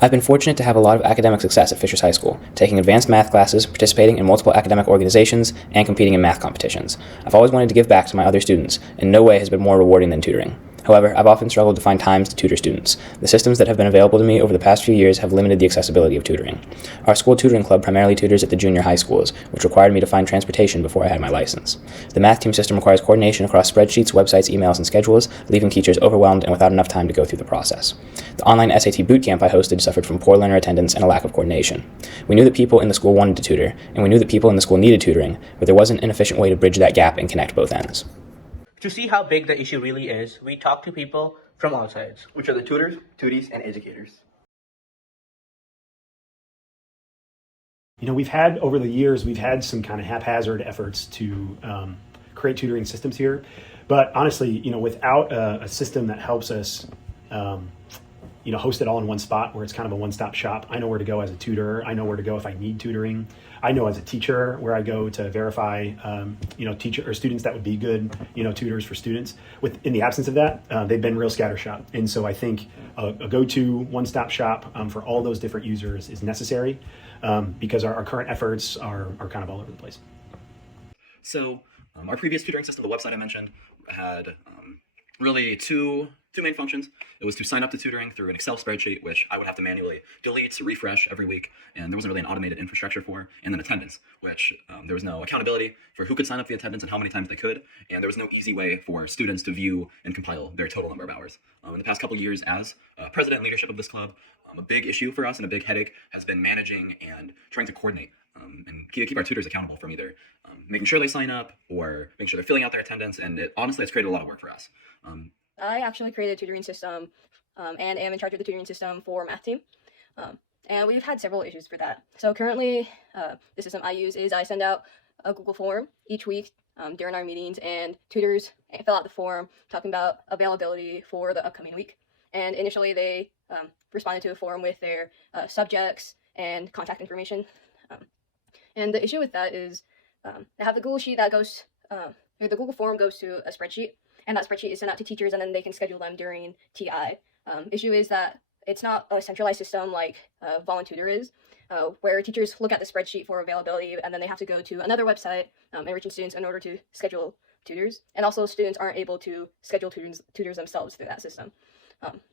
I've been fortunate to have a lot of academic success at Fishers High School, taking advanced math classes, participating in multiple academic organizations, and competing in math competitions. I've always wanted to give back to my other students, and no way has been more rewarding than tutoring. However, I've often struggled to find times to tutor students. The systems that have been available to me over the past few years have limited the accessibility of tutoring. Our school tutoring club primarily tutors at the junior high schools, which required me to find transportation before I had my license. The math team system requires coordination across spreadsheets, websites, emails, and schedules, leaving teachers overwhelmed and without enough time to go through the process. The online SAT bootcamp I hosted suffered from poor learner attendance and a lack of coordination. We knew that people in the school wanted to tutor, and we knew that people in the school needed tutoring, but there wasn't an efficient way to bridge that gap and connect both ends. To see how big the issue really is, we talked to people from all sides, which are the tutors, tuties, and educators. You know, over the years, we've had some kind of haphazard efforts to create tutoring systems here. But honestly, you know, without a system that helps us, host it all in one spot where it's kind of a one-stop shop, I know where to go as a tutor. I know where to go if I need tutoring. I know as a teacher where I go to verify, teacher or students that would be good, tutors for students. In the absence of that, they've been real scattershot. And so I think a go-to one-stop shop for all those different users is necessary because our current efforts are kind of all over the place. So our previous tutoring system, the website I mentioned, had really two main functions. It was to sign up to tutoring through an Excel spreadsheet, which I would have to manually delete, refresh every week, and there wasn't really an automated infrastructure for, and then attendance, which there was no accountability for who could sign up the attendance and how many times they could, and there was no easy way for students to view and compile their total number of hours. In the past couple of years as president and leadership of this club, a big issue for us and a big headache has been managing and trying to coordinate and keep our tutors accountable from either making sure they sign up or making sure they're filling out their attendance, and honestly, it's created a lot of work for us. I actually created a tutoring system and am in charge of the tutoring system for math team. And we've had several issues for that. So currently, the system I use is I send out a Google form each week during our meetings, and tutors fill out the form talking about availability for the upcoming week. And initially, they responded to a form with their subjects and contact information. And the issue with that is they have the Google sheet that goes, the Google form goes to a spreadsheet, and that spreadsheet is sent out to teachers, and then they can schedule them during TI. Issue is that it's not a centralized system like VolunTutor is, where teachers look at the spreadsheet for availability, and then they have to go to another website, enriching students, in order to schedule tutors. And also, students aren't able to schedule tutors themselves through that system.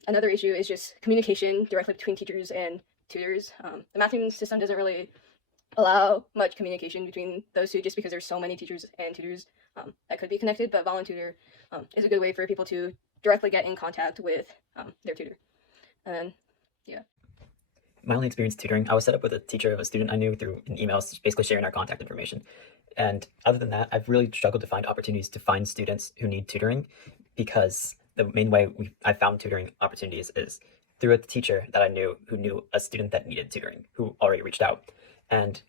Another issue is just communication directly between teachers and tutors. The mathing system doesn't really allow much communication between those two, just because there's so many teachers and tutors that could be connected, but VolunTutor is a good way for people to directly get in contact with their tutor. And yeah. My only experience tutoring, I was set up with a teacher of a student I knew through an email, basically sharing our contact information. And other than that, I've really struggled to find opportunities to find students who need tutoring, because the main way I found tutoring opportunities is through a teacher that I knew who knew a student that needed tutoring, who already reached out. And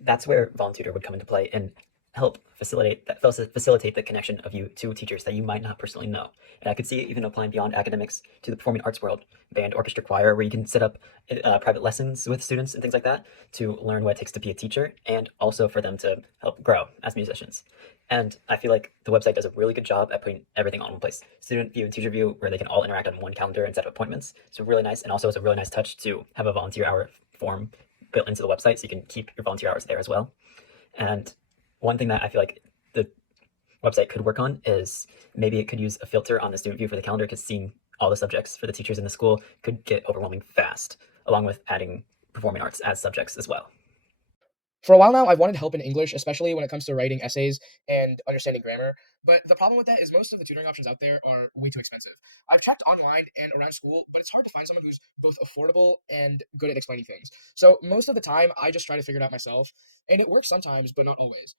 that's where VolunTutor would come into play and help facilitate the connection of you to teachers that you might not personally know. And I could see it even applying beyond academics to the performing arts world, band, orchestra, choir, where you can set up private lessons with students and things like that to learn what it takes to be a teacher, and also for them to help grow as musicians. And I feel like the website does a really good job at putting everything on one place. Student view and teacher view, where they can all interact on one calendar and set up appointments. So really nice, and also it's a really nice touch to have a volunteer hour form built into the website, so you can keep your volunteer hours there as well. And one thing that I feel like the website could work on is maybe it could use a filter on the student view for the calendar, because seeing all the subjects for the teachers in the school could get overwhelming fast, along with adding performing arts as subjects as well. For a while now, I've wanted help in English, especially when it comes to writing essays and understanding grammar. But the problem with that is most of the tutoring options out there are way too expensive. I've checked online and around school, but it's hard to find someone who's both affordable and good at explaining things. So most of the time, I just try to figure it out myself, and it works sometimes, but not always.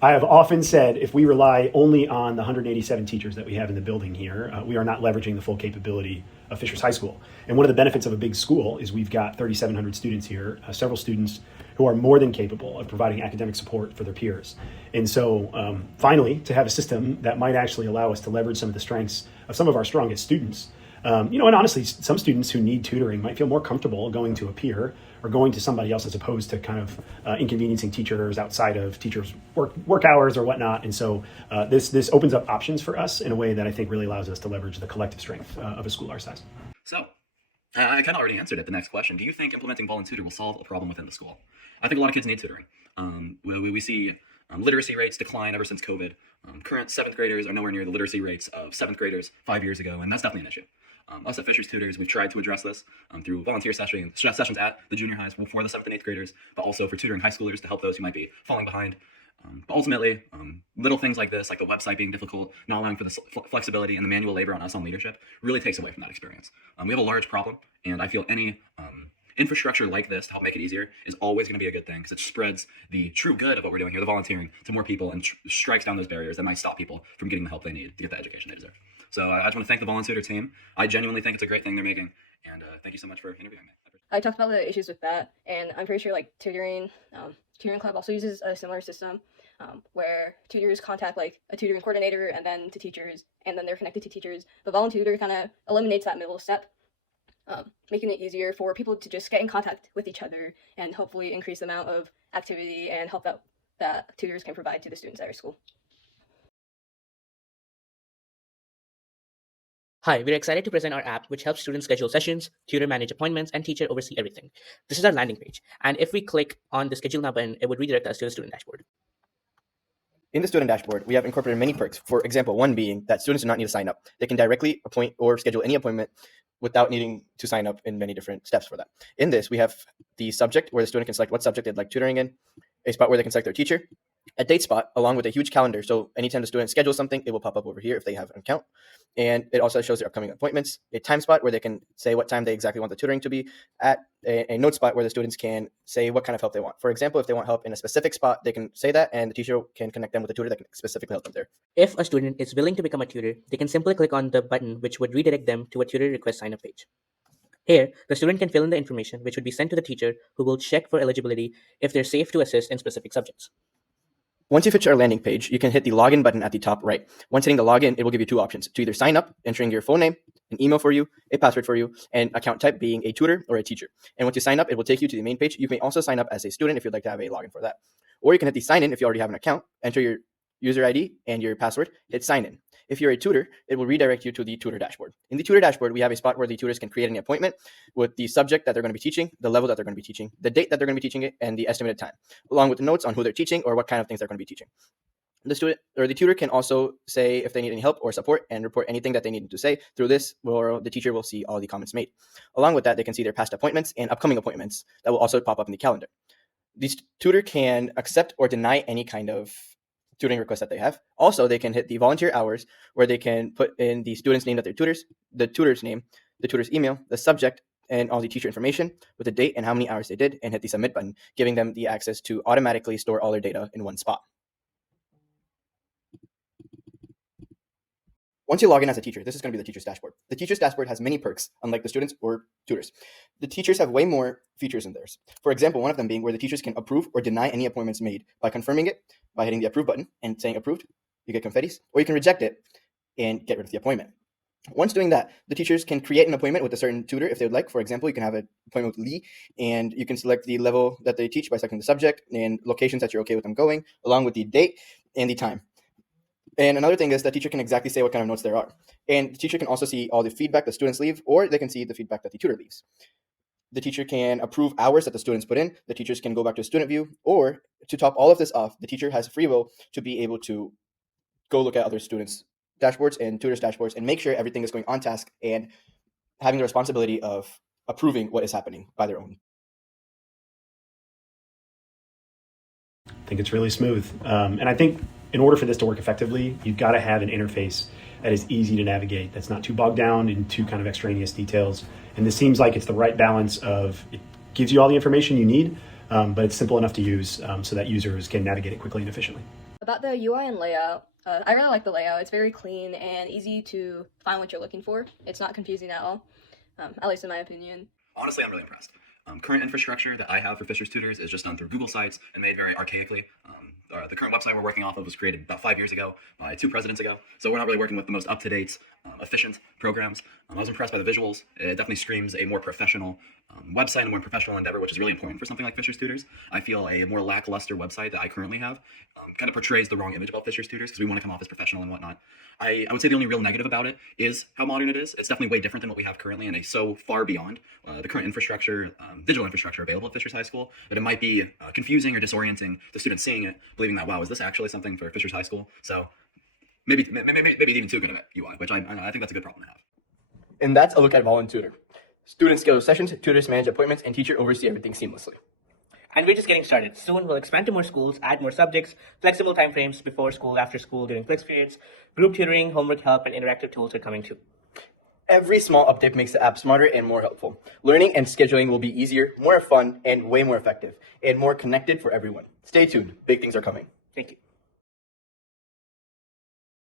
I have often said, if we rely only on the 187 teachers that we have in the building here, we are not leveraging the full capability of Fishers High School. And one of the benefits of a big school is we've got 3,700 students here, several students who are more than capable of providing academic support for their peers. And so finally, to have a system that might actually allow us to leverage some of the strengths of some of our strongest students And honestly, some students who need tutoring might feel more comfortable going to a peer or going to somebody else as opposed to kind of inconveniencing teachers outside of teachers' work hours or whatnot. And so this opens up options for us in a way that I think really allows us to leverage the collective strength of a school our size. So, I kind of already answered it. The next question: do you think implementing VolunTutor will solve a problem within the school? I think a lot of kids need tutoring. We see literacy rates decline ever since COVID. Current 7th graders are nowhere near the literacy rates of 7th graders 5 years ago, and that's definitely an issue. Us at Fisher's Tutors, we've tried to address this through volunteer sessions at the junior highs for the 7th and 8th graders, but also for tutoring high schoolers to help those who might be falling behind. But ultimately, little things like this, like the website being difficult, not allowing for the flexibility and the manual labor on us on leadership, really takes away from that experience. We have a large problem, and I feel any infrastructure like this to help make it easier is always going to be a good thing because it spreads the true good of what we're doing here, the volunteering, to more people and strikes down those barriers that might stop people from getting the help they need to get the education they deserve. So I just want to thank the VolunTutor team. I genuinely think it's a great thing they're making, and thank you so much for interviewing me. I talked about the issues with that, and I'm pretty sure like tutoring club also uses a similar system where tutors contact like a tutoring coordinator and then to teachers, and then they're connected to teachers. But VolunTutor kind of eliminates that middle step, making it easier for people to just get in contact with each other and hopefully increase the amount of activity and help that tutors can provide to the students at our school. Hi, we're excited to present our app, which helps students schedule sessions, tutor manage appointments, and teacher oversee everything. This is our landing page, and if we click on the Schedule Now button, it would redirect us to the student dashboard. In the student dashboard, we have incorporated many perks. For example, one being that students do not need to sign up. They can directly appoint or schedule any appointment without needing to sign up in many different steps for that. In this, we have the subject where the student can select what subject they'd like tutoring in, a spot where they can select their teacher, a date spot along with a huge calendar. So anytime the student schedules something, it will pop up over here if they have an account. And it also shows their upcoming appointments, a time spot where they can say what time they exactly want the tutoring to be at, a note spot where the students can say what kind of help they want. For example, if they want help in a specific spot, they can say that and the teacher can connect them with a tutor that can specifically help them there. If a student is willing to become a tutor, they can simply click on the button which would redirect them to a tutor request sign-up page. Here, the student can fill in the information which would be sent to the teacher who will check for eligibility if they're safe to assist in specific subjects. Once you finish our landing page, you can hit the login button at the top right. Once hitting the login, it will give you two options to either sign up, entering your full name, an email for you, a password for you, and account type being a tutor or a teacher. And once you sign up, it will take you to the main page. You may also sign up as a student if you'd like to have a login for that. Or you can hit the sign in if you already have an account, enter your user ID and your password, hit sign in. If you're a tutor, it will redirect you to the tutor dashboard. In the tutor dashboard, we have a spot where the tutors can create an appointment with the subject that they're going to be teaching, the level that they're going to be teaching, the date that they're going to be teaching it, and the estimated time, along with notes on who they're teaching or what kind of things they're going to be teaching. The student or the tutor can also say if they need any help or support and report anything that they need to say. Through this, the teacher will see all the comments made. Along with that, they can see their past appointments and upcoming appointments that will also pop up in the calendar. The tutor can accept or deny any kind of tutoring request that they have. Also, they can hit the volunteer hours where they can put in the student's name that they're tutors, the tutor's name, the tutor's email, the subject, and all the teacher information with the date and how many hours they did, and hit the submit button, giving them the access to automatically store all their data in one spot. Once you log in as a teacher, this is going to be the teacher's dashboard. The teacher's dashboard has many perks, unlike the students or tutors. The teachers have way more features in theirs. For example, one of them being where the teachers can approve or deny any appointments made by confirming it, by hitting the approve button and saying approved, you get confettis, or you can reject it and get rid of the appointment. Once doing that, the teachers can create an appointment with a certain tutor if they would like. For example, you can have an appointment with Lee, and you can select the level that they teach by selecting the subject and locations that you're okay with them going, along with the date and the time. And another thing is the teacher can exactly say what kind of notes there are. And the teacher can also see all the feedback the students leave, or they can see the feedback that the tutor leaves. The teacher can approve hours that the students put in. The teachers can go back to student view, or to top all of this off, the teacher has free will to be able to go look at other students' dashboards and tutors' dashboards and make sure everything is going on task and having the responsibility of approving what is happening by their own. I think it's really smooth. And I think in order for this to work effectively, you've got to have an interface that is easy to navigate, that's not too bogged down into kind of extraneous details. And this seems like it's the right balance of it gives you all the information you need, but it's simple enough to use so that users can navigate it quickly and efficiently. About the UI and layout, I really like the layout. It's very clean and easy to find what you're looking for. It's not confusing at all, at least in my opinion. Honestly, I'm really impressed. Current infrastructure that I have for Fisher's Tutors is just done through Google Sites and made very archaically. The current website we're working off of was created about 5 years ago by 2 presidents ago, so we're not really working with the most up-to-date efficient programs. I was impressed by the visuals. It definitely screams a more professional website, a more professional endeavor, which is really important for something like Fisher's Tutors. I feel a more lackluster website that I currently have kind of portrays the wrong image about Fisher's Tutors because we want to come off as professional and whatnot. I would say the only real negative about it is how modern it is. It's definitely way different than what we have currently and so far beyond the current infrastructure, digital infrastructure available at Fisher's High School, that it might be confusing or disorienting to students seeing it, believing that, wow, is this actually something for Fisher's High School? So maybe even too good of UI, which I think that's a good problem to have. And that's a look at VolunTutor. Students schedule sessions, tutors manage appointments, and teacher oversee everything seamlessly. And we're just getting started. Soon we'll expand to more schools, add more subjects, flexible timeframes before school, after school, during flex periods, group tutoring, homework help, and interactive tools are coming too. Every small update makes the app smarter and more helpful. Learning and scheduling will be easier, more fun, and way more effective, and more connected for everyone. Stay tuned. Big things are coming. Thank you.